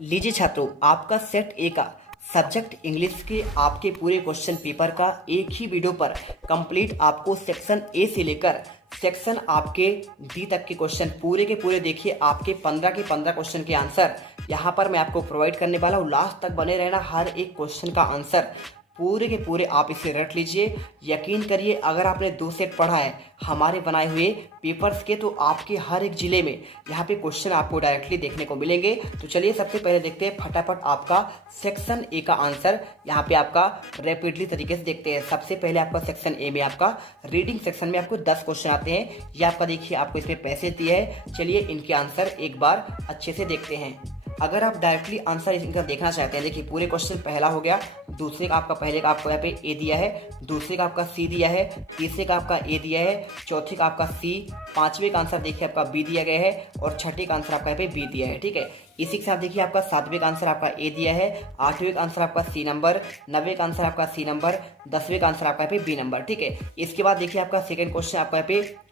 लीजिए छात्रों, आपका सेट ए का सब्जेक्ट इंग्लिश के आपके पूरे क्वेश्चन पेपर का एक ही वीडियो पर कंप्लीट आपको सेक्शन ए से लेकर सेक्शन आपके डी तक के क्वेश्चन पूरे के पूरे देखिए। आपके 15 के 15 क्वेश्चन के आंसर यहाँ पर मैं आपको प्रोवाइड करने वाला हूँ। लास्ट तक बने रहना, हर एक क्वेश्चन का आंसर पूरे के पूरे आप इसे रट लीजिए। यकीन करिए, अगर आपने 2 सेट पढ़ा है हमारे बनाए हुए पेपर्स के, तो आपके हर एक जिले में यहाँ पे क्वेश्चन आपको डायरेक्टली देखने को मिलेंगे। तो चलिए सबसे पहले देखते हैं फटाफट आपका सेक्शन ए का आंसर। यहाँ पे आपका रैपिडली तरीके से देखते हैं। सबसे पहले आपका सेक्शन ए में आपका रीडिंग सेक्शन में आपको 10 क्वेश्चन आते हैं। ये आपका देखिए, आपको इसमें पैसे दिए है। चलिए इनके आंसर एक बार अच्छे से देखते हैं। अगर आप डायरेक्टली आंसर इनका देखना चाहते हैं, देखिए पूरे क्वेश्चन पहला हो गया, दूसरे का आपका पहले का आपको यहाँ पे ए दिया है, दूसरे का आपका सी दिया है, तीसरे का आपका ए दिया है, चौथे का आपका सी, पांचवें का आंसर देखिए आपका बी दिया गया है और छठे का आंसर आपका यहाँ पे बी दिया है। ठीक है, इसी के साथ देखिए आपका 7वें का आंसर आपका ए दिया है, 8वें का आंसर आपका सी नंबर, 9वें का आंसर आपका सी नंबर, 10वें का आंसर आपका यहाँ पे बी नंबर। ठीक है, इसके बाद देखिए आपका सेकेंड क्वेश्चन आपका यहाँ पे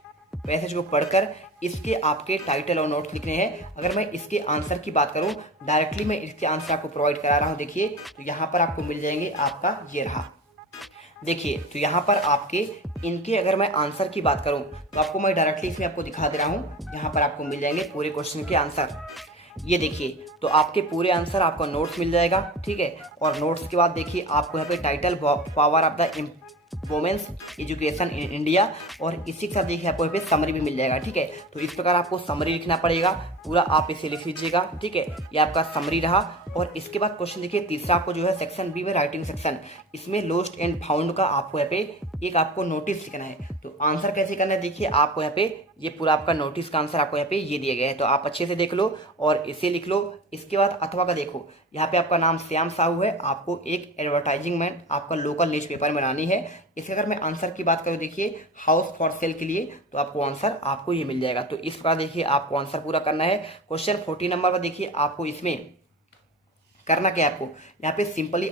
पैसेज को पढ़कर इसके आपके टाइटल और नोट्स लिखने हैं। अगर मैं इसके आंसर की बात करूं, डायरेक्टली मैं इसके आंसर आपको प्रोवाइड करा रहा हूं। देखिए तो यहाँ पर आपको मिल जाएंगे, आपका ये रहा। देखिए तो यहाँ पर आपके इनके अगर मैं आंसर की बात करूं तो आपको मैं डायरेक्टली इसमें आपको दिखा दे रहा हूं। यहाँ पर आपको मिल जाएंगे पूरे क्वेश्चन के आंसर। ये देखिए तो आपके पूरे आंसर आपको नोट्स मिल जाएगा। ठीक है, और नोट्स के बाद देखिए आपको यहाँ पे title power of the women's education in India, और इसी के साथ देखिए आपको यहाँ पे समरी भी मिल जाएगा। ठीक है, तो इस प्रकार आपको समरी लिखना पड़ेगा, पूरा आप इसे लिख लीजिएगा। ठीक है, ये आपका समरी रहा। और इसके बाद क्वेश्चन देखिए तीसरा आपको जो है सेक्शन बी में राइटिंग सेक्शन, इसमें लोस्ट एंड फाउंड का आपको यहाँ पे एक आपको नोटिस लिखना है। तो आंसर कैसे करना है, देखिए आपको यहाँ पे ये पूरा आपका नोटिस का आंसर आपको यहाँ पे ये दिया गया है, तो आप अच्छे से देख लो और इसे लिख लो। इसके बाद अथवा का देखो, यहाँ पे आपका नाम श्याम साहू है, आपको एक एडवर्टाइजिंग में आपका लोकल न्यूज़पेपर में बनानी है। इसके अगर मैं आंसर की बात करूँ, देखिए हाउस फॉर सेल के लिए, तो आपको आंसर आपको ये मिल जाएगा। तो इस प्रकार देखिए आपको आंसर पूरा करना है। क्वेश्चन 40 नंबर पर देखिए आपको इसमें करना क्या है, आपको यहाँ पे सिंपली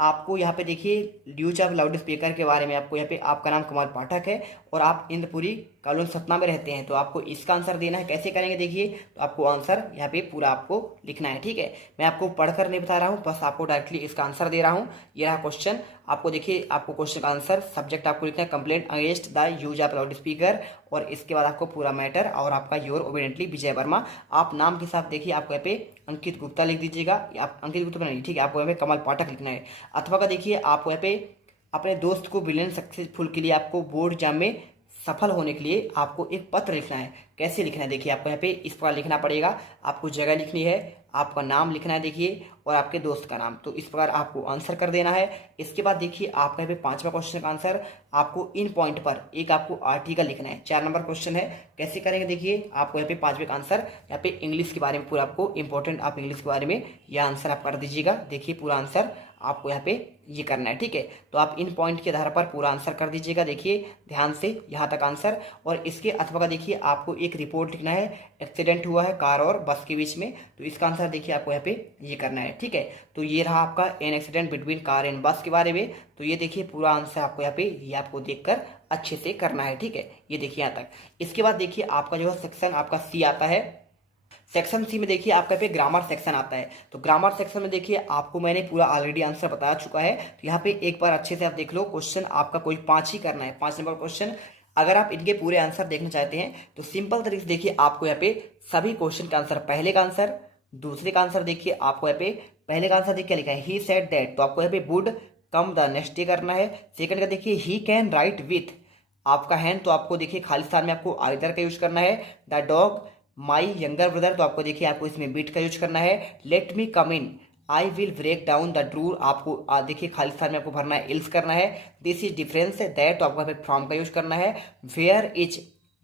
आपको यहाँ पे देखिए यूज ऑफ लाउड स्पीकर के बारे में, आपको यहाँ पे आपका नाम कमल पाठक है और आप इंद्रपुरी कॉलोनी सतना में रहते हैं, तो आपको इसका आंसर देना है। कैसे करेंगे देखिए, तो आपको आंसर यहाँ पे पूरा आपको लिखना है। ठीक है, मैं आपको पढ़कर नहीं बता रहा हूँ, बस आपको डायरेक्टली इसका आंसर दे रहा हूँ। ये रहा क्वेश्चन। आपको देखिए आपको क्वेश्चन का आंसर, सब्जेक्ट आपको लिखना है complaint against the use of loud speaker, और इसके बाद आपको पूरा मैटर और आपका योर ओबीडिएंटली विजय वर्मा। आप नाम के साथ देखिए आपको यहाँ पे अंकित गुप्ता लिख दीजिएगा, आप अंकित गुप्ता नहीं, ठीक है, आपको यहाँ पे कमल पाठक लिखना है। अथवा का देखिए आपको यहाँ पे अपने दोस्त को बिलियन सक्सेसफुल के लिए आपको बोर्ड एग्जाम में सफल होने के लिए आपको एक पत्र लिखना है। कैसे लिखना है देखिए, आपको यहाँ पे इस प्रकार लिखना पड़ेगा। आपको जगह लिखनी है, आपका नाम लिखना है देखिए, और आपके दोस्त का नाम। तो इस प्रकार आपको आंसर कर देना है। इसके बाद देखिए आपका यहाँ पे 5वां क्वेश्चन का आंसर, आपको इन पॉइंट पर एक आपको आर्टिकल लिखना है। 4 नंबर क्वेश्चन है। कैसे करेंगे देखिए, आपको यहाँ पे 5वें का आंसर, यहाँ पे इंग्लिश के बारे में पूरा आपको इंपॉर्टेंट, आप इंग्लिश के बारे में यह आंसर आप कर दीजिएगा। देखिए पूरा आंसर आपको यहाँ पे ये करना है। ठीक है, तो आप इन पॉइंट के आधार पर पूरा आंसर कर दीजिएगा। देखिए ध्यान से यहाँ तक आंसर। और इसके अथवा का देखिए आपको एक रिपोर्ट लिखना है, एक्सीडेंट हुआ है कार और बस के बीच में, तो इसका आंसर देखिए आपको यहाँ पे ये करना है। ठीक है, तो ये रहा आपका an accident between car and बस के बारे में। तो ये देखिए पूरा आंसर आपको यहाँ पे ये आपको देखकर अच्छे से करना है। ठीक है, ये देखिए यहाँ तक। इसके बाद देखिए आपका जो है सेक्शन आपका सी आता है। सेक्शन सी में देखिए आपका पे ग्रामर सेक्शन आता है। तो ग्रामर सेक्शन में देखिए आपको मैंने पूरा ऑलरेडी आंसर बता चुका है। तो यहाँ पे एक बार अच्छे से आप देख लो। क्वेश्चन आपका कोई 5 ही करना है, 5 नंबर क्वेश्चन। अगर आप इनके पूरे आंसर देखना चाहते हैं तो सिंपल तरीके से देखिए आपको यहाँ पे सभी क्वेश्चन का आंसर, पहले का आंसर, दूसरे का आंसर देखिए आपको यहाँ पे पहले का आंसर देखिए लिखा है ही सेड दैट, तो आपको यहाँ पे would come the next day करना है। सेकंड का देखिए ही कैन राइट विथ, आपका हैंड, तो आपको देखिए खाली स्थान में आपको आइदर का यूज करना है। The dog my younger brother, तो आपको देखिए आपको इसमें बीट का यूज करना है। Let me come in, I will break down the door, आपको देखिए खाली स्थान में आपको भरना है, इल्स करना है। दिस इज डिफरेंस दैट, तो आपको फ्रॉम का यूज करना है। Where is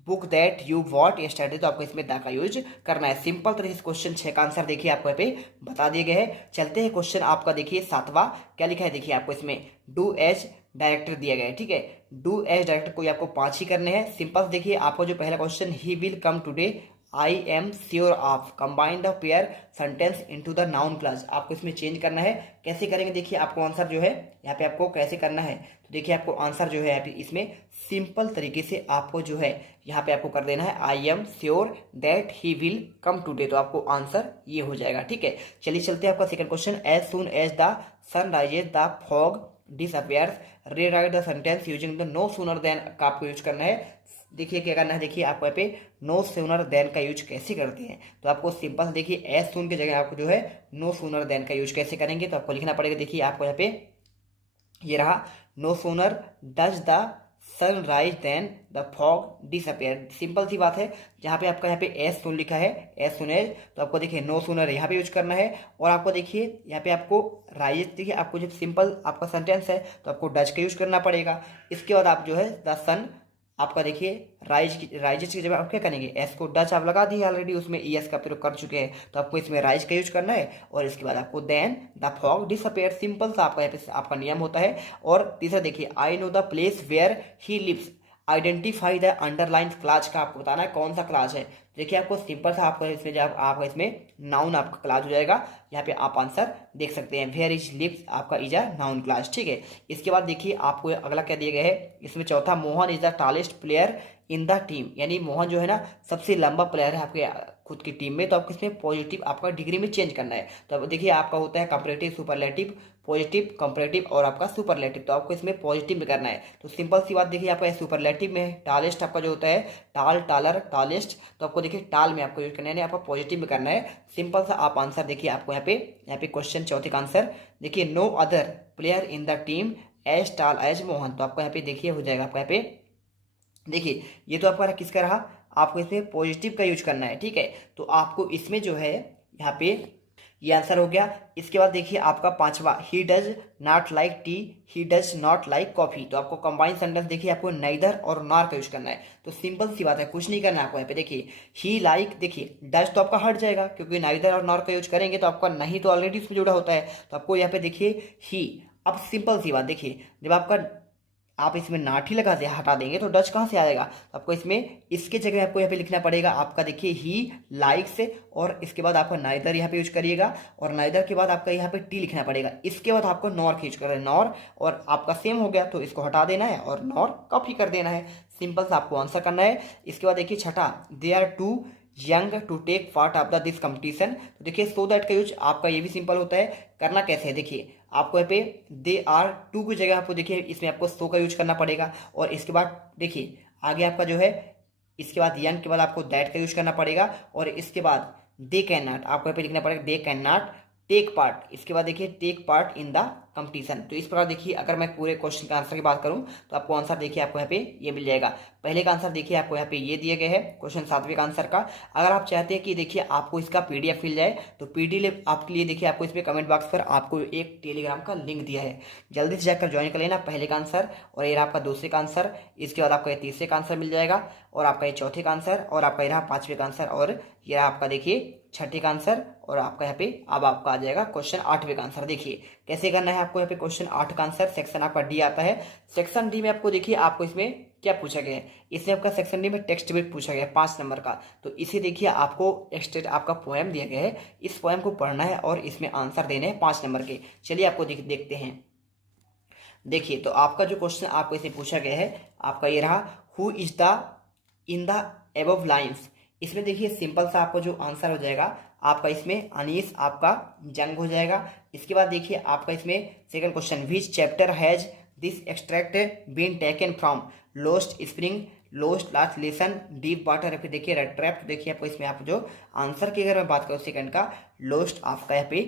book that you bought yesterday, तो आपको इसमें द का यूज करना है। सिंपल तरीके से क्वेश्चन 6 का आंसर देखिए आपको यहाँ पे बता दिए गए हैं। चलते हैं क्वेश्चन आपका देखिए 7वां, क्या लिखा है देखिए आपको इसमें डू एज डायरेक्टर दिया गया है। ठीक है, डू एज डायरेक्टर कोई आपको 5 ही करने हैं। सिंपल देखिए आपको जो पहला question he will come today, I am sure of, combine the pair sentence into the noun class. आपको इसमें चेंज करना है। कैसे करेंगे देखिए, आपको आंसर जो है यहाँ पे आपको कैसे करना है, तो देखिए आपको आंसर जो है यहाँ पे इसमें सिंपल तरीके से आपको जो है यहाँ पे आपको कर देना है I am sure that he will come today, तो आपको आंसर ये हो जाएगा। ठीक है, चलिए चलते हैं आपका second question. As soon as the sun rises the fog disappears, rewrite the sentence using the no sooner than का आपको यूज करना है। देखिए क्या करना है, देखिए आपको यहाँ पे नो सूनर देन का यूज कैसे करते हैं, तो आपको सिंपल देखिए एज सून की जगह आपको जो है नो सूनर देन का यूज कैसे करेंगे, तो आपको लिखना पड़ेगा। देखिए आपको यहाँ पे ये रहा, no sooner does the sun rise than the fog disappear. Simple सी बात है, जहाँ पे आपका यहाँ पे एज सून लिखा है, एज सून एज, तो आपको देखिए नो सूनर यहाँ पे यूज करना है। और आपको देखिए यहाँ पे आपको राइज, देखिए आपको जब सिंपल आपका सेंटेंस है तो आपको डज का यूज करना पड़ेगा। इसके बाद आप जो है द सन आपका देखिए राइजेस की जगह आप क्या करेंगे, एस को डच आप लगा दिए ऑलरेडी, उसमें ई एस का प्रयोग कर चुके हैं, तो आपको इसमें राइज का यूज करना है। और इसके बाद आपको than the fog disappear, simple सा आपका यहाँ पे आपका नियम होता है। और तीसरा देखिए I know the place where he lives, identify the underline clause का आपको बताना है कौन सा क्लास है। देखिए आपको सिंपल सा आपका इसमें जब आपका इसमें नाउन आपका क्लास हो जाएगा, यहाँ पे आप आंसर देख सकते हैं। वेयर इज लिव्स आपका इज अ नाउन क्लास। ठीक है, इसके बाद देखिए आपको अगला क्या दिया गया है, इसमें चौथा, Mohan is the tallest player in the team, यानी मोहन जो है ना सबसे लंबा प्लेयर है आपके खुद की टीम में, तो आपको इसमें पॉजिटिव आपका डिग्री में चेंज करना है। तो अब देखिए आपका होता है कंपैरेटिव, सुपरलेटिव, पॉजिटिव, कंपैरेटिव और आपका सुपरलेटिव, तो आपको इसमें पॉजिटिव में करना है। तो सिंपल सी बात देखिए आपका सुपरलेटिव में टालेस्ट आपका जो होता है टाल, टालर, टालेस्ट, तो आपको देखिए टाल में आपको यूज करना है, आपको पॉजिटिव में करना है। सिंपल सा आप आंसर देखिए आपको यहाँ पे क्वेश्चन चौथे का आंसर देखिए, no other player in the team as tall as Mohan, तो आपको यहाँ पे देखिए हो जाएगा आपको यहाँ पे देखिए, ये तो आपका किसका रहा, आपको इसमें पॉजिटिव का यूज करना है। ठीक है, तो आपको इसमें जो है यहाँ पे ये आंसर हो गया। इसके बाद देखिए आपका पांचवा, he does not like T, he does not like coffee, तो आपको कंबाइन सेंटेंस देखिए आपको नाइदर और नॉर का यूज करना है। तो सिंपल सी बात है, कुछ नहीं करना है आपको यहाँ पे। देखिए ही लाइक, देखिए डज तो आपका हट जाएगा क्योंकि नाइदर और नॉर का यूज करेंगे तो आपका नहीं तो ऑलरेडी इसमें जुड़ा होता है, तो आपको यहाँ पे देखिए ही। अब सिंपल सी बात देखिए, जब आपका आप इसमें नाट ही लगा दे हटा देंगे तो डच कहाँ से आएगा, तो आपको इसमें इसके जगह आपको यहाँ पे लिखना पड़ेगा आपका देखिए ही लाइक्स, और इसके बाद आपका नाइदर यहाँ पे यूज करिएगा, और नाइदर के बाद आपका यहाँ पे टी लिखना पड़ेगा। इसके बाद आपको नॉर का यूज करना है, नॉर, और आपका सेम हो गया तो इसको हटा देना है और नॉर कॉपी कर देना है। सिंपल सा आपको आंसर करना है। इसके बाद देखिए छठा, they are too young to take part of the this competition, तो देखिए सो दैट का यूज आपका ये भी सिंपल होता है। करना कैसे है देखिए, आपको यहाँ पे दे आर टू की जगह आपको देखिए इसमें आपको सो का यूज करना पड़ेगा, और इसके बाद देखिए आगे आपका जो है इसके बाद यंग के बाद आपको दैट का यूज करना पड़ेगा, और इसके बाद दे कैन नॉट आपको यहाँ पे लिखना पड़ेगा they can not take part, इसके बाद देखिए take part in the competition. तो इस प्रकार देखिए अगर मैं पूरे क्वेश्चन का आंसर की बात करूं तो आपको आंसर देखिए आपको यहाँ पे ये मिल जाएगा। पहले का आंसर देखिए आपको यहाँ पे ये दिए गए हैं क्वेश्चन सातवें का आंसर का। अगर आप चाहते हैं कि देखिए आपको इसका पीडीएफ मिल जाए तो पीडीएफ आपके लिए देखिए आपको इसमें कमेंट बॉक्स पर आपको एक टेलीग्राम का लिंक दिया है, जल्दी से जाकर ज्वाइन कर लेना। पहले का आंसर और ये आपका दूसरे का आंसर, इसके बाद आपका ये तीसरे का आंसर मिल जाएगा, और आपका ये चौथे का आंसर, और आपका ये रहा पांचवें का आंसर, और ये आपका देखिए छठे का आंसर, और आपका यहाँ पे अब आपका आ जाएगा क्वेश्चन आठवें का आंसर। देखिए कैसे करना है आपको यहाँ पे क्वेश्चन 8 का आंसर, सेक्शन आपका डी आता है। सेक्शन डी में आपको देखिए आपको इसमें क्या पूछा गया है, इसमें आपका सेक्शन डी में टेक्स्ट बिट पूछा गया है 5 नंबर का। तो इसे देखिए आपको एक्स्ट्रा आपका पोएम दिया गया है, इस पोएम को पढ़ना है और इसमें आंसर देने हैं 5 नंबर के। चलिए आपको देखते हैं। देखिए तो आपका जो क्वेश्चन आपको इसमें पूछा गया है आपका ये रहा, who is the in the above lines. इसमें देखिए सिंपल सा आपको जो आंसर हो जाएगा आपका इसमें अनीस आपका जंग हो जाएगा। इसके बाद देखिए आपका इसमें second question, which chapter has this extract been taken from, lost spring, lost last lesson, deep water, फिर देखिए रेड ट्रैप। देखिए आपको इसमें आप जो आंसर की अगर मैं बात करूँ सेकंड का, लोस्ट आपका यहाँ पे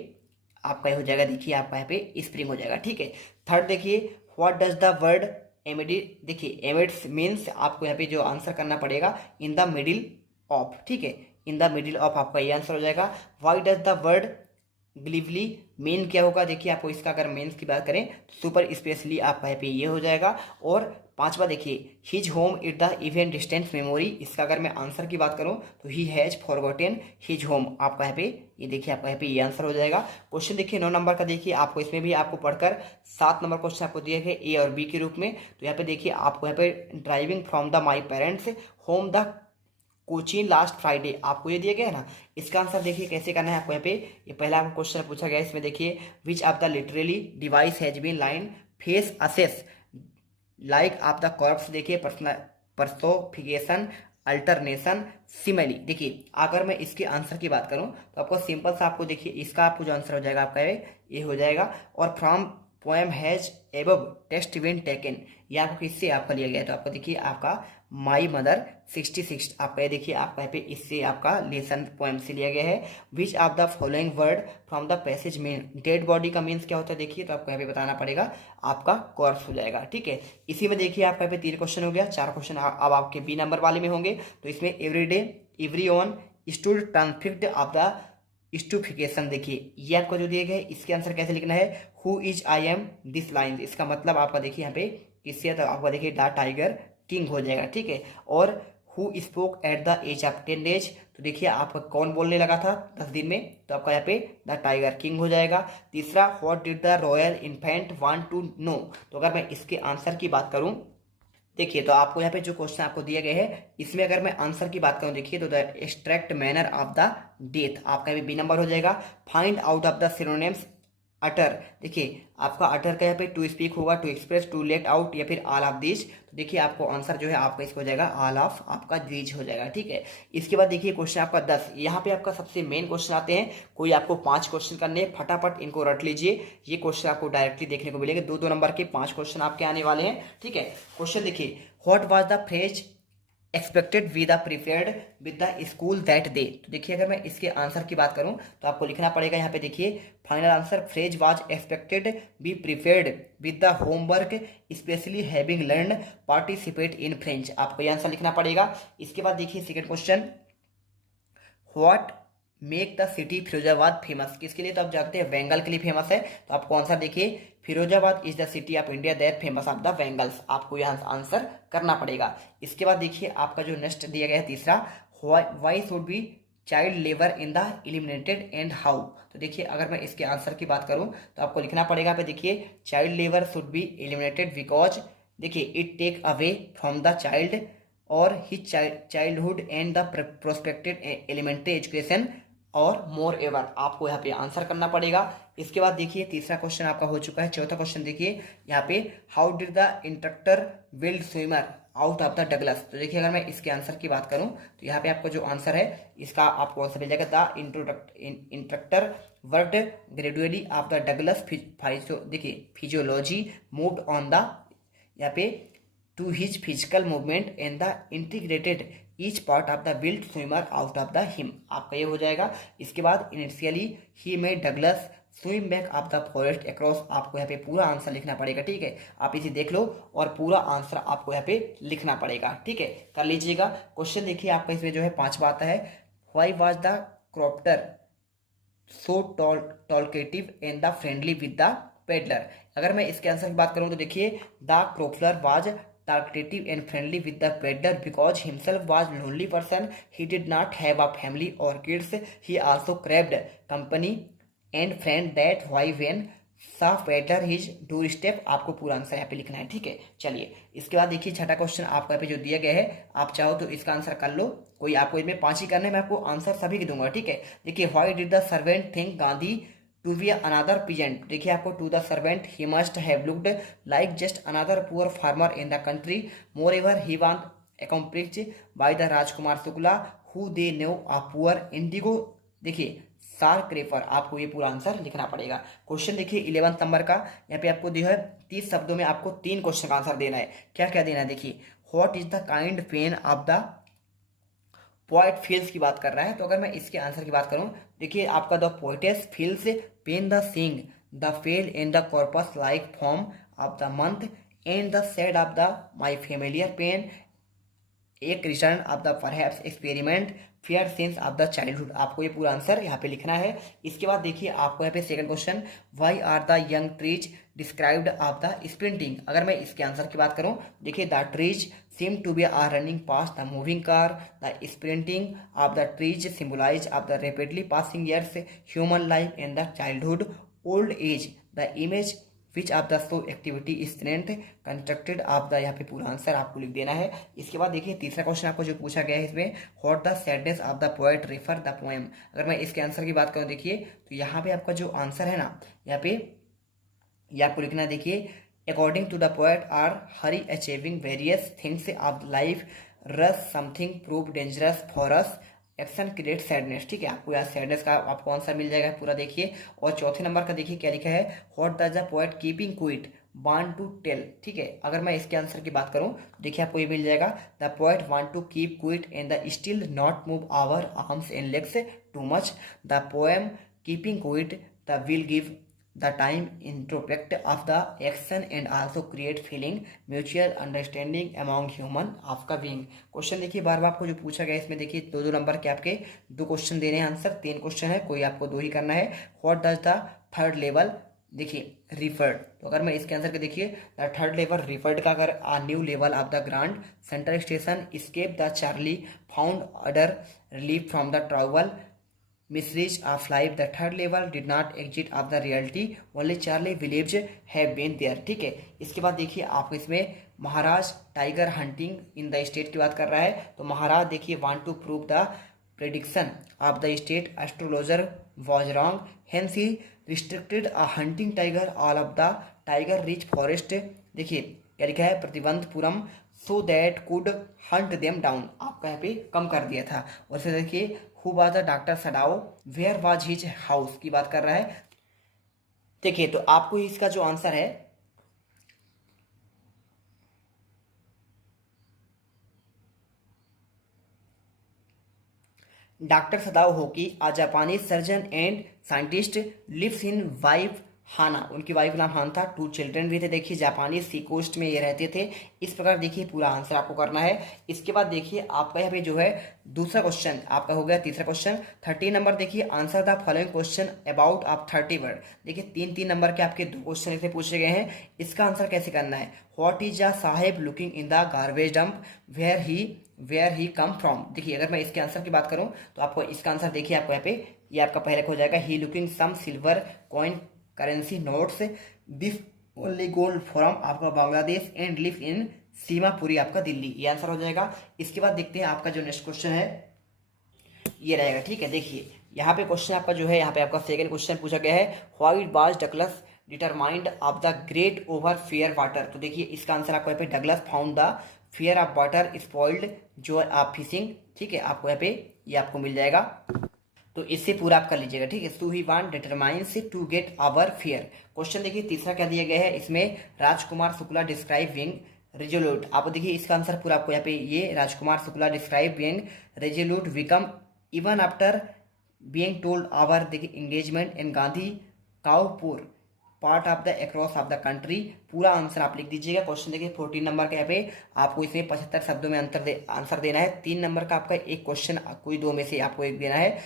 आपका हो जाएगा, देखिए आपका यहाँ पे स्प्रिंग हो जाएगा। ठीक है, थर्ड देखिए व्हाट डज द वर्ड एमिडी, देखिए एमिड्स मीन्स आपको यहाँ पे जो आंसर करना पड़ेगा इन द मिडिल ऑफ, ठीक है, इन द मिडिल ऑफ आपका ये आंसर हो जाएगा। Why does the word gleefully mean क्या होगा, देखिए आपको इसका अगर मेन्स की बात करें सुपर स्पेशली आपका यहाँ पे ये हो जाएगा। और पांचवा देखिए his home it the event distance memory, इसका अगर मैं आंसर की बात करूं तो he has forgotten his home, आपका यहाँ पे ये देखिए आपका यहाँ पे ये आंसर हो जाएगा। क्वेश्चन देखिए 9 नंबर का, देखिए आपको इसमें भी आपको पढ़कर 7 नंबर क्वेश्चन आपको दिए गए ए और बी के रूप में। तो यहाँ पे देखिए आपको यहाँ पे driving from the my parents home the Cochin last Friday, आपको ये दिया गया है ना। इसका आंसर देखिए कैसे करना है आपको यहाँ पे। ये पहला आपको क्वेश्चन पूछा गया है, इसमें देखिए which of the literary device has been line face ashes like of the corpse, देखिए पर्सोफिकेशन, अल्टरनेशन, सिमिली। देखिए अगर मैं इसके आंसर की बात करूं तो आपको सिंपल सा, आपको देखिए इसका आपको जो आंसर हो जाएगा आपका ये हो जाएगा। और from poem has above text been taken, ये आपको किससे आपका लिया गया है, तो आपको देखिए आपका माई मदर 66 आपका ये देखिए आपका यहाँ पे इससे आपका लेसन पोएम से लिया गया है। विच of the following word from the passage mean, dead body का मीन्स क्या होता है देखिए, तो आपको यहाँ पे बताना पड़ेगा, आपका कॉर्प्स हो जाएगा। ठीक है, इसी में देखिए आपका यहाँ पे 3 क्वेश्चन हो गया, 4 क्वेश्चन अब आपके बी नंबर वाले में होंगे। तो इसमें everyday every on stood transfixed of the stupefaction, देखिए ये आपको जो दिए गए इसके आंसर कैसे लिखना है, who is I am this line, इसका मतलब आपका देखिए यहाँ पे किससे, तो आपका देखिए द टाइगर किंग हो जाएगा। ठीक है, और who spoke at the age of 10 days, तो देखिए आपका कौन बोलने लगा था 10 दिन में, तो आपका यहाँ पे द टाइगर किंग हो जाएगा। तीसरा, what did the royal infant want to know, तो अगर मैं इसके आंसर की बात करूं, देखिए तो आपको यहाँ पे जो क्वेश्चन आपको दिए गए हैं इसमें अगर मैं आंसर की बात करूं देखिए, तो the extract manner of the death, आपका भी बी नंबर हो जाएगा। Find out of the synonyms utter, देखिए आपका अटर का यहाँ पे टू स्पीक होगा, to express, to let out, या फिर ऑल ऑफ दिस, तो देखिए आपको आंसर जो है आपका इसको हो जाएगा ऑल ऑफ आपका दीज हो जाएगा। ठीक है, इसके बाद देखिए क्वेश्चन आपका 10, यहाँ पे आपका सबसे मेन क्वेश्चन आते हैं, कोई आपको 5 क्वेश्चन करने हैं, फटाफट इनको रट लीजिए, ये क्वेश्चन आपको डायरेक्टली देखने को मिलेंगे, 2-2 नंबर के 5 क्वेश्चन आपके आने वाले हैं। ठीक है, क्वेश्चन देखिए, what was the phrase expected we the prepared with the school that day, तो देखिए अगर मैं इसके आंसर की बात करूं तो आपको लिखना पड़ेगा यहाँ पे, देखिए final answer phrase was expected be prepared with the homework specially having learn participate in French, आपको ये आंसर लिखना पड़ेगा। इसके बाद देखिए second question, what make the city Firozabad famous, किसके लिए, तो आप जानते हैं बंगाल के लिए फेमस है, तो आपको आंसर देखिए Firozabad is the city of India that famous of the bangles, आपको यह आंसर करना पड़ेगा। इसके बाद देखिए आपका जो नेक्स्ट दिया गया है तीसरा, why should be child labour in the eliminated and how, तो देखिए अगर मैं इसके आंसर की बात करूं तो आपको लिखना पड़ेगा पे, देखिए child labour should be eliminated because, देखिए it take away from the child और his childhood and the prospected elementary education और मोर एवर, आपको यहाँ पे आंसर करना पड़ेगा। इसके बाद देखिए तीसरा क्वेश्चन आपका हो चुका है। चौथा क्वेश्चन देखिए यहाँ पे, how did the instructor build swimmer out of the Douglas, तो देखिए अगर मैं इसके आंसर की बात करूं तो यहाँ पे आपका जो आंसर है इसका आपको आंसर मिल जाएगा, the instructor worked gradually of the Douglas देखिए फिजियोलॉजी मूव्ड ऑन द यहाँ पे to his physical movement and the integrated each part of the build swimmer out of the him, आपका ये हो जाएगा। इसके बाद initially he made Douglas swim back of the forest across, आपको यहाँ पे पूरा आंसर लिखना पड़ेगा। ठीक है, आप इसे देख लो और पूरा आंसर आपको यहाँ पे लिखना पड़ेगा। ठीक है, कर लीजिएगा। क्वेश्चन देखिए आपका इसमें जो है 5वां आता है, why was the crofter so talkative and the friendly with the peddler, अगर मैं इसके आंसर की बात करूं तो देखिए the crofter was talkative and friendly with the peddler because himself was lonely person, he did not have a family or kids, he also craved company and friend, that why when saw peddler his doorstep, आपको पूरा answer यहाँ पे लिखना है। ठीक है, चलिए इसके बाद देखिए छठा क्वेश्चन आपको यहाँ पे जो दिया गया है, आप चाहो तो इसका आंसर कर लो, कोई आपको इसमें 5 ही करने हैं, मैं आपको आंसर सभी के दूंगा। ठीक है, देखिए why did the servant think Gandhi to be another peasant, देखिए आपको to the servant he must have looked like just another poor farmer in the country, moreover he want accomplished by the Rajkumar Shukla who they know a poor indigo, देखिए सार क्रेफर, आपको ये पूरा answer लिखना पड़ेगा। Question देखिए 11 नंबर का, यहाँ पे आपको दिया है 30 शब्दों में आपको 3 क्वेश्चन का आंसर देना है। क्या क्या देना है देखिए, what is the kind pain of the poet feels की बात कर रहा है, तो अगर मैं इसके आंसर की बात करूं देखिए आपका the poetess feels pain the sing the fail in the corpse like form of the month and the sad of the my familiar pain ache return of the perhaps experiment fear sense of the childhood, आपको ये पूरा answer यहाँ पे लिखना है। इसके बाद देखिए आपको यहाँ पे second question, why are the young trees described of the sprinting, अगर मैं इसके आंसर की बात करूँ देखिए the trees seem to be are running past the moving car, the sprinting of the trees symbolize of the rapidly passing years, human life and the childhood, old age, the image which of the so activity strength constructed of the, यहाँ पे पूरा आंसर आपको लिख देना है। इसके बाद देखिए तीसरा क्वेश्चन आपको जो पूछा गया है इसमें, what the sadness of the poet refer the poem. अगर मैं इसके आंसर की बात करूँ देखिए तो यहाँ पे आपका जो आंसर है ना, यहाँ पे ये आपको लिखना है देखिए, according to the poet are hurry achieving various things of life, rush something prove dangerous for us, action create sadness. ठीक है, आपको यहाँ सैडनेस का आपको आंसर मिल जाएगा पूरा देखिए। और चौथे नंबर का देखिए क्या लिखा है, what does the poet keeping quiet want to tell. ठीक है, अगर मैं इसके आंसर की बात करूं तो देखिए आपको ये मिल जाएगा, the poet want to keep quiet and the still not move our arms and legs too much, the poem keeping quiet the will give the time introspect of the action and also create feeling mutual understanding among human आपका being। Question देखिए बार बार आपको जो पूछा गया इसमें देखिए दो दो नंबर के आपके दो क्वेश्चन देने हैं आंसर, 3 क्वेश्चन है, कोई आपको 2 ही करना है। What does the third level देखिए रिफर्ड, तो अगर मैं इसके आंसर के देखिए द थर्ड लेवल रिफर्ड का अगर a new level of the Grand Central Station escape the Charlie found other relief from the travel miseries of life, the third level did not exit of the reality, only Charlie believes have been there। ठीक है, इसके बाद देखिए आप इसमें Maharaj tiger hunting in the state की बात कर रहा है, तो महाराज देखिए want to prove the prediction of the state astrologer was wrong, hence he restricted a hunting tiger all of the tiger rich forest. देखिए क्या लिखा है, Pratibandhapuram so that could hunt them down, आपका यहाँ पे कम कर दिया था। और फिर देखिए who was the doctor Sadao, where was his house की बात कर रहा है। देखिए तो आपको इसका जो आंसर है डॉक्टर सदाओ होकी अ जापानी surgeon and scientist lives in wife Hana, उनकी वाइफ नाम हान था, 2 चिल्ड्रन भी थे। देखिए जापानी सी कोस्ट में ये रहते थे। इस प्रकार देखिए पूरा आंसर आपको करना है। इसके बाद देखिए आपका यहाँ पे जो है दूसरा क्वेश्चन आपका हो गया, तीसरा क्वेश्चन 30 नंबर देखिए, answer the following question about of 30 word. देखिए 3-3 नंबर के आपके 2 क्वेश्चन ऐसे पूछे गए हैं, इसका आंसर कैसे करना है। What is a Saheb looking in the garbage dump, where he come from. देखिए अगर मैं इसके आंसर की बात करूं तो आपको इसका आंसर देखिए आपको यहाँ पे ये आपका पहले हो जाएगा, he looking some silver coin currency notes this only gold from आपका Bangladesh and live in Seemapuri आपका दिल्ली, ये आंसर हो जाएगा। इसके बाद देखते हैं आपका जो नेक्स्ट क्वेश्चन है ये रहेगा। ठीक है, देखिए यहाँ पे क्वेश्चन आपका जो है यहाँ पे आपका सेकंड क्वेश्चन पूछा गया है, why was Douglas determined of the great over fair water. तो देखिए इसका आंसर आपको यहाँ पे Douglas found the fair of water spoiled जो ऑफ फिशिंग। ठीक है, आपको यहाँ पे ये आपको मिल जाएगा, तो इससे पूरा आप कर लीजिएगा। ठीक है, so he want determines to get over fear. Question देखिए तीसरा क्या दिया गया है इसमें, Rajkumar Shukla describe being resolute. आप देखिए इसका आंसर पूरा आपको यहाँ पे ये Rajkumar Shukla describe being resolute become even after being told our देखिए engagement in Gandhi Cawnpore part of the across of the country. पूरा आंसर आप लिख दीजिएगा। क्वेश्चन देखिए 14 नंबर का यहाँ पे आपको इसमें 75 शब्दों में आंसर देना है। 3 नंबर का आपका एक क्वेश्चन कोई 2 में से आपको एक देना है,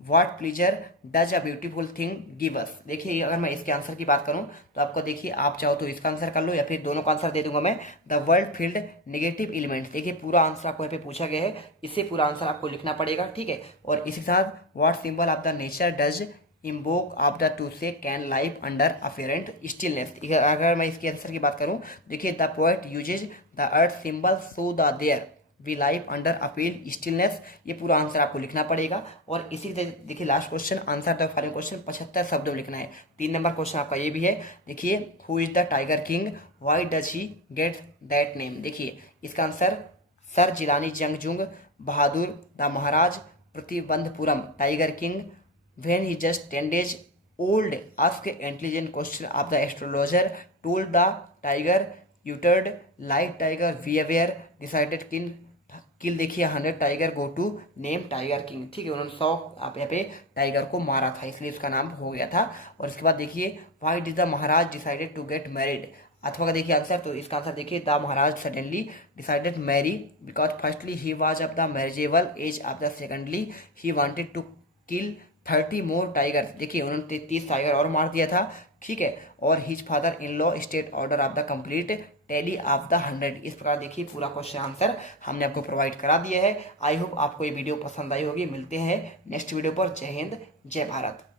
what pleaser does a beautiful thing give us. देखिए अगर मैं इसके आंसर की बात करूं तो आपको देखिए आप चाहो तो इसका आंसर कर लो या फिर दोनों का आंसर दे दूंगा मैं। The world field negative element, देखिए पूरा आंसर आपको यहाँ पे पूछा गया है, इससे पूरा आंसर आपको लिखना पड़ेगा। ठीक है, और इसी के साथ what symbol of the nature does invoke of the to say can life under apparent stillness. अगर मैं इसके आंसर की बात करूं देखिए the poet uses the earth symbol so the there we life under appeal stillness, ये पूरा आंसर आपको लिखना पड़ेगा। और इसी देखिए last question answer the following question 75 शब्दों में लिखना है। 3 नंबर क्वेश्चन आपका ये भी है, देखिए who is the tiger king, why does he get that name. देखिए इसका answer sir Jilani Jung Jung Bahadur the Maharaj Pratibandhapuram tiger king when he just 10 days old asked intelligent question of the astrologer told the tiger uttered like tiger we aware decided kill देखिए 100 tiger go to name tiger king. ठीक है, उन्होंने 100 आप यहाँ पे tiger को मारा था इसलिए उसका नाम हो गया था। और इसके बाद देखिए why did the Maharaj decided to get married, अथवा का देखिए आंसर, तो इसका आंसर देखिए the Maharaj suddenly decided marry because firstly he was of the marriageable age of the secondly he wanted to kill 30 more tiger. देखिए उन्होंने 33 टाइगर और मार दिया था। ठीक है, और his father in law state order of the complete tally of the 100। इस प्रकार देखिए पूरा क्वेश्चन आंसर हमने आपको प्रोवाइड करा दिया है। आई होप आपको ये वीडियो पसंद आई होगी। मिलते हैं नेक्स्ट वीडियो पर। जय हिंद, जय भारत।